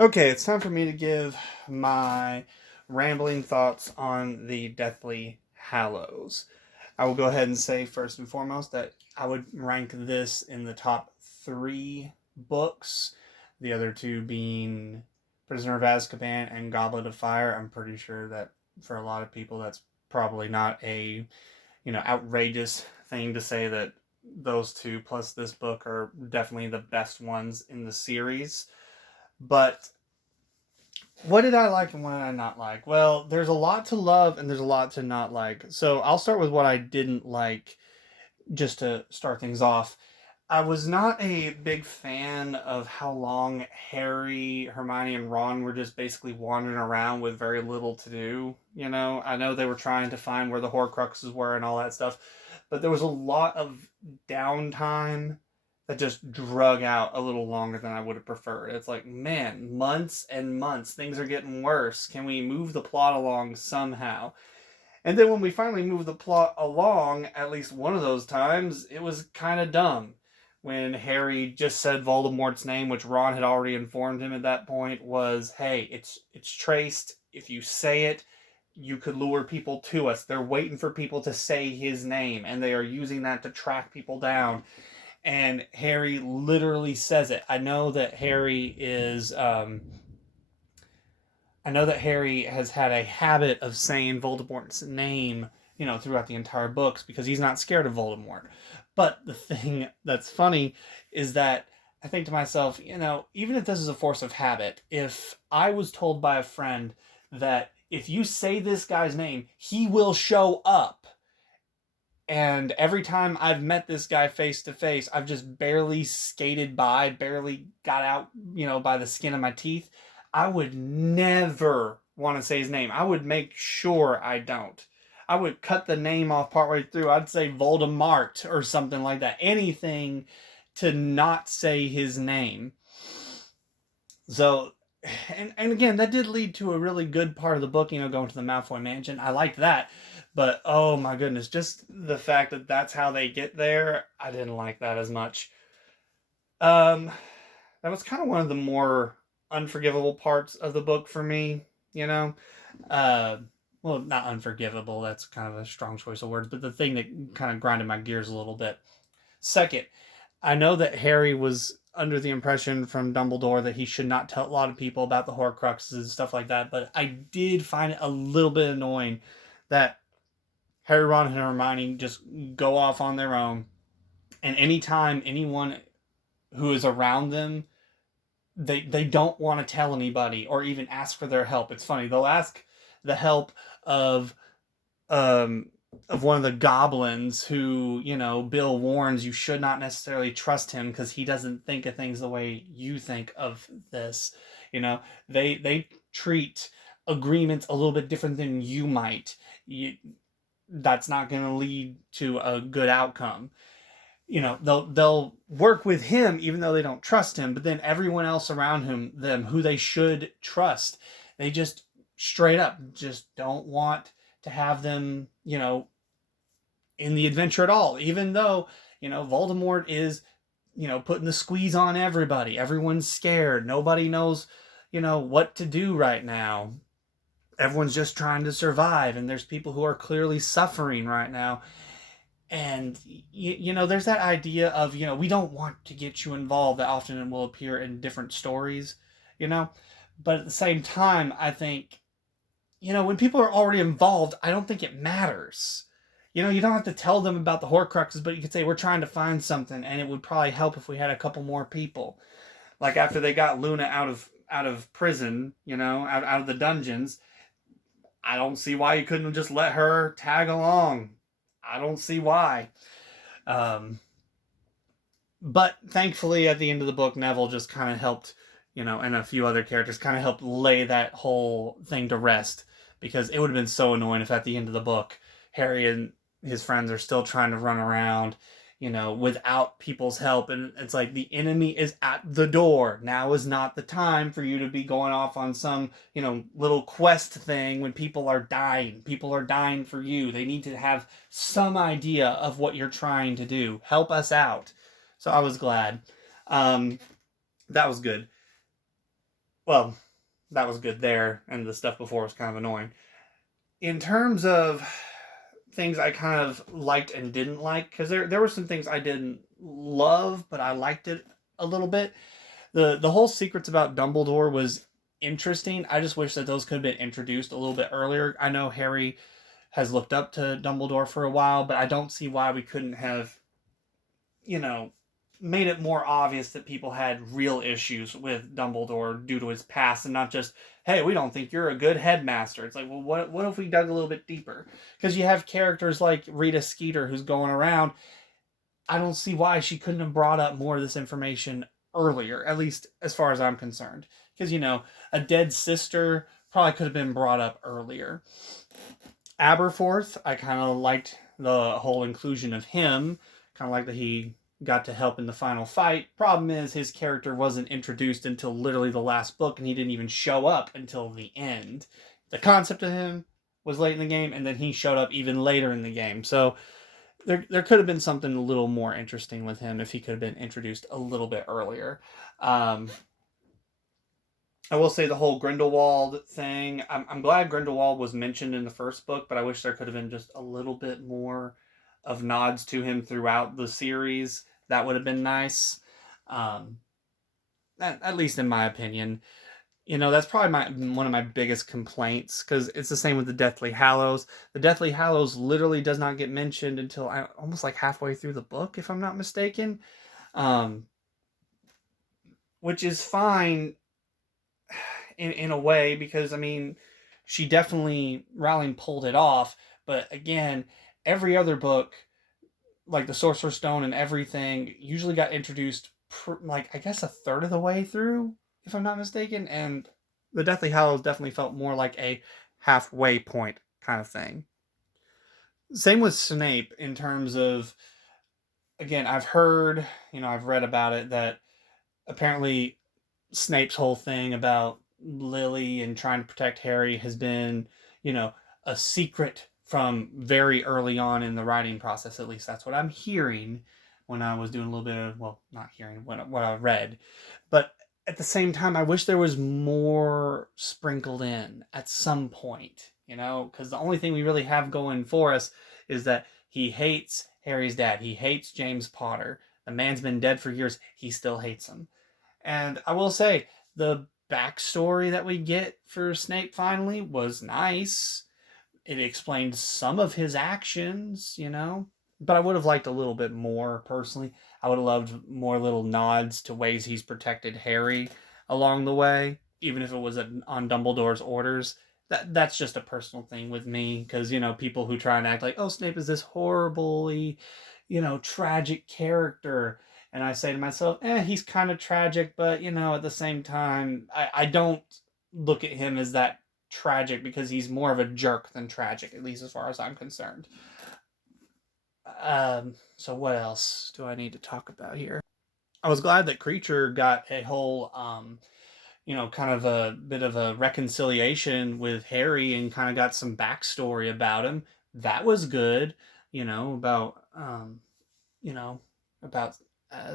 Okay, it's time for me to give my rambling thoughts on the Deathly Hallows. I will go ahead and say first and foremost that I would rank this in the top three books, the other two being Prisoner of Azkaban and Goblet of Fire. I'm pretty sure that for a lot of people that's probably not a outrageous thing to say that those two plus this book are definitely the best ones in the series. But what did I like and what did I not like? Well, there's a lot to love and there's a lot to not like. So I'll start with what I didn't like just to start things off. I was not a big fan of how long Harry, Hermione, and Ron were just basically wandering around with very little to do. I know they were trying to find where the Horcruxes were and all that stuff, but there was a lot of downtime that just drug out a little longer than I would have preferred. It's like, man, months and months, things are getting worse. Can we move the plot along somehow? And then when we finally moved the plot along, at least one of those times, it was kind of dumb. When Harry just said Voldemort's name, which Ron had already informed him at that point, was, hey, it's traced. If you say it, you could lure people to us. They're waiting for people to say his name, and they are using that to track people down. And Harry literally says it. I know that Harry has had a habit of saying Voldemort's name, throughout the entire books because he's not scared of Voldemort. But the thing that's funny is that I think to myself, even if this is a force of habit, if I was told by a friend that if you say this guy's name, he will show up. And every time I've met this guy face to face, I've just barely skated by, barely got out, by the skin of my teeth. I would never want to say his name. I would make sure I don't. I would cut the name off partway through. I'd say Voldemort or something like that. Anything to not say his name. So, and again, that did lead to a really good part of the book, going to the Malfoy Mansion. I liked that. But, oh my goodness, just the fact that that's how they get there, I didn't like that as much. Um, that was kind of one of the more unforgivable parts of the book for me, you know? Uh, well, not unforgivable, that's kind of a strong choice of words, but the thing that kind of grinded my gears a little bit. Second, I know that Harry was under the impression from Dumbledore that he should not tell a lot of people about the Horcruxes and stuff like that, but I did find it a little bit annoying that Harry, Ron, and Hermione just go off on their own, and anytime anyone who is around them, they don't want to tell anybody or even ask for their help. It's funny, they'll ask the help of um of one of the goblins who, Bill warns you should not necessarily trust him because he doesn't think of things the way you think of this. They treat agreements a little bit different than you might. That's not going to lead to a good outcome. They'll work with him even though they don't trust him, but then everyone else around them who they should trust, they just straight up just don't want to have them, in the adventure at all, even though, Voldemort is, putting the squeeze on everybody. Everyone's scared. Nobody knows, what to do right now. Everyone's just trying to survive, and there's people who are clearly suffering right now. And there's that idea of, we don't want to get you involved that often will appear in different stories, but at the same time, I think, when people are already involved, I don't think it matters. You don't have to tell them about the Horcruxes, but you could say we're trying to find something, and it would probably help if we had a couple more people. Like after they got Luna out of prison, out of the dungeons, I don't see why you couldn't have just let her tag along. I don't see why. Um, but thankfully, at the end of the book, Neville just kind of helped, and a few other characters kind of helped lay that whole thing to rest. Because it would have been so annoying if at the end of the book, Harry and his friends are still trying to run around, without people's help. And it's like the enemy is at the door. Now is not the time for you to be going off on some, little quest thing when people are dying. People are dying for you. They need to have some idea of what you're trying to do. Help us out. So I was glad. That was good. Well, that was good there, and the stuff before was kind of annoying. In terms of things I kind of liked and didn't like, because there were some things I didn't love, but I liked it a little bit. The whole secrets about Dumbledore was interesting. I just wish that those could have been introduced a little bit earlier. I know Harry has looked up to Dumbledore for a while, but I don't see why we couldn't have, you know, made it more obvious that people had real issues with Dumbledore due to his past, and not just, hey, we don't think you're a good headmaster. It's like, well, what if we dug a little bit deeper? Because you have characters like Rita Skeeter who's going around. I don't see why she couldn't have brought up more of this information earlier, at least as far as I'm concerned. Because, a dead sister probably could have been brought up earlier. Aberforth, I kind of liked the whole inclusion of him. Kind of like that he got to help in the final fight. Problem is, his character wasn't introduced until literally the last book, and he didn't even show up until the end. The concept of him was late in the game, and then he showed up even later in the game. So there could have been something a little more interesting with him if he could have been introduced a little bit earlier. I will say the whole Grindelwald thing. I'm glad Grindelwald was mentioned in the first book, but I wish there could have been just a little bit more of nods to him throughout the series. That would have been nice. At least in my opinion. That's probably one of my biggest complaints, because it's the same with the Deathly Hallows. The Deathly Hallows literally does not get mentioned until almost like halfway through the book, if I'm not mistaken. Which is fine in a way, because, she definitely, Rowling pulled it off, but again, every other book, like the Sorcerer's Stone and everything, usually got introduced, I guess a third of the way through, if I'm not mistaken, and the Deathly Hallows definitely felt more like a halfway point kind of thing. Same with Snape, in terms of, again, I've heard, I've read about it, that apparently Snape's whole thing about Lily and trying to protect Harry has been, a secret from very early on in the writing process. At least that's what I'm hearing when I was doing a little bit of, well, not hearing, what I read. But at the same time, I wish there was more sprinkled in at some point, because the only thing we really have going for us is that he hates Harry's dad. He hates James Potter. The man's been dead for years. He still hates him. And I will say, the backstory that we get for Snape finally was nice. It explained some of his actions, but I would have liked a little bit more, personally. I would have loved more little nods to ways he's protected Harry along the way, even if it was on Dumbledore's orders. That's just a personal thing with me, because, people who try and act like, oh, Snape is this horribly, tragic character. And I say to myself, he's kind of tragic, but, at the same time, I don't look at him as that tragic, because he's more of a jerk than tragic, at least as far as I'm concerned. So what else do I need to talk about here? I was glad that Creature got a whole, kind of a bit of a reconciliation with Harry, and kind of got some backstory about him. That was good, about, about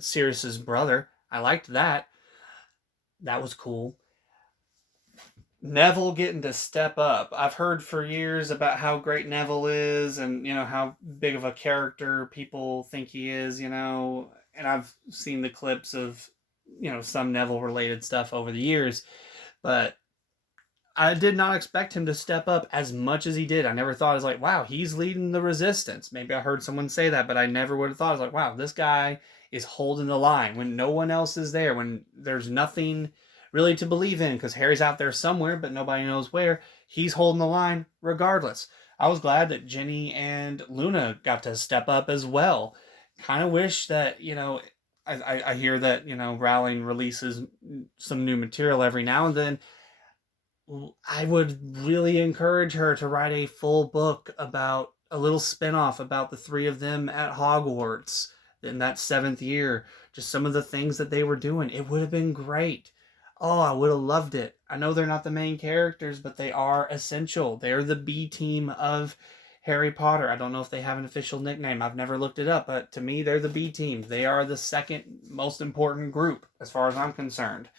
Sirius's brother. I liked that. That was cool. Neville getting to step up. I've heard for years about how great Neville is, and how big of a character people think he is, and I've seen the clips of some Neville related stuff over the years, but I did not expect him to step up as much as he did. I never thought, I was like, wow, he's leading the resistance. Maybe I heard someone say that, but I never would have thought. I was like, wow, this guy is holding the line when no one else is there, when there's nothing really to believe in, because Harry's out there somewhere, but nobody knows where. He's holding the line regardless. I was glad that Ginny and Luna got to step up as well. Kind of wish that, I hear that, Rowling releases some new material every now and then. I would really encourage her to write a full book about a little spin-off about the three of them at Hogwarts in that 7th year. Just some of the things that they were doing. It would have been great. Oh, I would have loved it. I know they're not the main characters, but they are essential. They're the B team of Harry Potter. I don't know if they have an official nickname. I've never looked it up, but to me, they're the B team. They are the second most important group, as far as I'm concerned.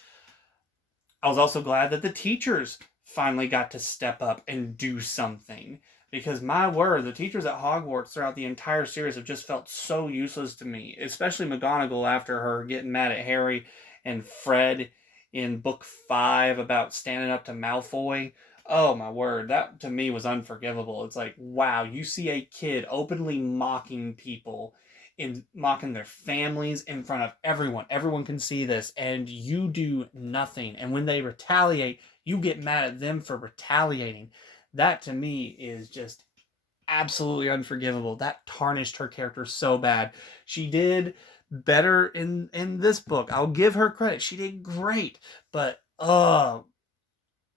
I was also glad that the teachers finally got to step up and do something. Because my word, the teachers at Hogwarts throughout the entire series have just felt so useless to me. Especially McGonagall after her getting mad at Harry and Fred in book 5 about standing up to Malfoy. Oh my word, that to me was unforgivable. It's like, wow, you see a kid openly mocking people, in mocking their families in front of everyone. Everyone can see this, and you do nothing. And when they retaliate, you get mad at them for retaliating. That to me is just absolutely unforgivable. That tarnished her character so bad. She did better in this book. I'll give her credit. She did great. But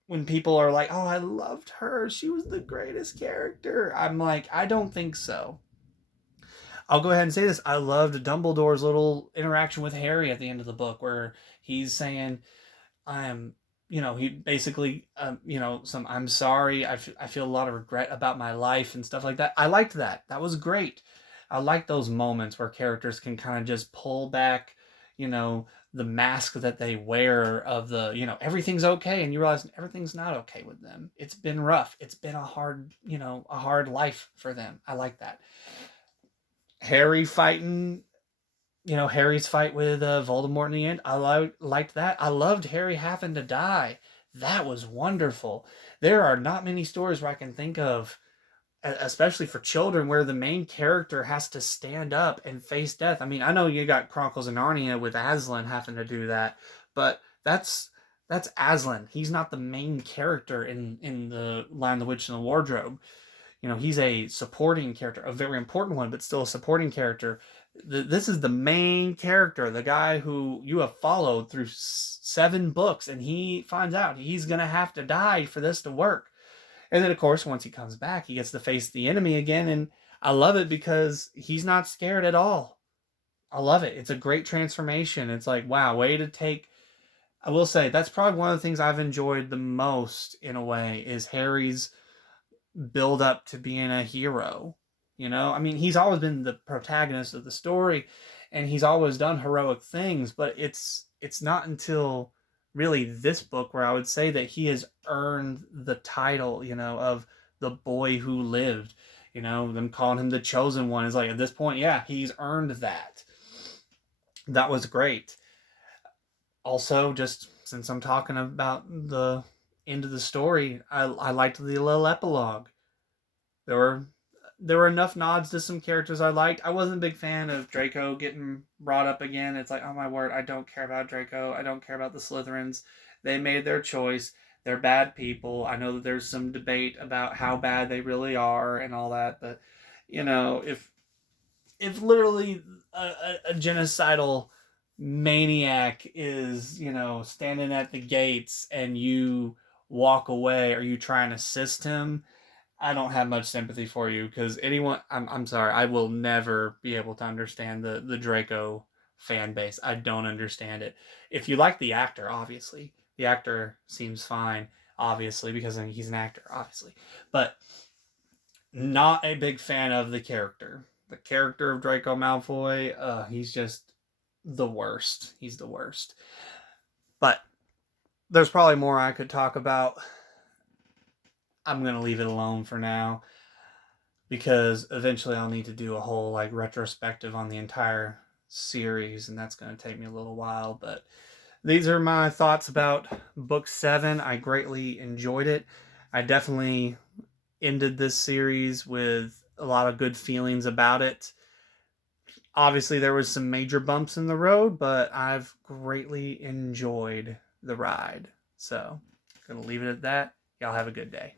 when people are like, "Oh, I loved her. She was the greatest character." I'm like, "I don't think so." I'll go ahead and say this. I loved Dumbledore's little interaction with Harry at the end of the book where he's saying, I am, he basically, some, I'm sorry. I feel a lot of regret about my life and stuff like that. I liked that. That was great. I like those moments where characters can kind of just pull back, the mask that they wear of the, everything's okay. And you realize everything's not okay with them. It's been rough. It's been a hard life for them. I like that. Harry fighting, Harry's fight with Voldemort in the end. I liked that. I loved Harry having to die. That was wonderful. There are not many stories where I can think of, especially for children, where the main character has to stand up and face death. I mean, I know you got Chronicles of Narnia with Aslan having to do that, but that's Aslan. He's not the main character in the Lion, the Witch, and the Wardrobe. He's a supporting character, a very important one, but still a supporting character. This is the main character, the guy who you have followed through 7 books, and he finds out he's going to have to die for this to work. And then, of course, once he comes back, he gets to face the enemy again, and I love it because he's not scared at all. I love it. It's a great transformation. It's like, wow, way to take... I will say, that's probably one of the things I've enjoyed the most, in a way, is Harry's build up to being a hero. I mean, he's always been the protagonist of the story, and he's always done heroic things, but it's not until really this book where I would say that he has earned the title, of the boy who lived. Them calling him the chosen one is like, at this point, yeah, he's earned that. That was great. Also, just since I'm talking about the end of the story, I liked the little epilogue. There were enough nods to some characters I liked. I wasn't a big fan of Draco getting brought up again. It's like, oh my word, I don't care about Draco. I don't care about the Slytherins. They made their choice. They're bad people. I know that there's some debate about how bad they really are and all that, but if literally a genocidal maniac is, standing at the gates and you walk away or you try and assist him, I don't have much sympathy for you, because I'm sorry, I will never be able to understand the Draco fan base. I don't understand it. If you like the actor, obviously, the actor seems fine, obviously, because he's an actor, obviously, but not a big fan of the character. The character of Draco Malfoy, he's just the worst. He's the worst. But there's probably more I could talk about. I'm going to leave it alone for now, because eventually I'll need to do a whole retrospective on the entire series, and that's going to take me a little while. But these are my thoughts about book 7. I greatly enjoyed it. I definitely ended this series with a lot of good feelings about it. Obviously, there was some major bumps in the road, but I've greatly enjoyed the ride. So, I'm going to leave it at that. Y'all have a good day.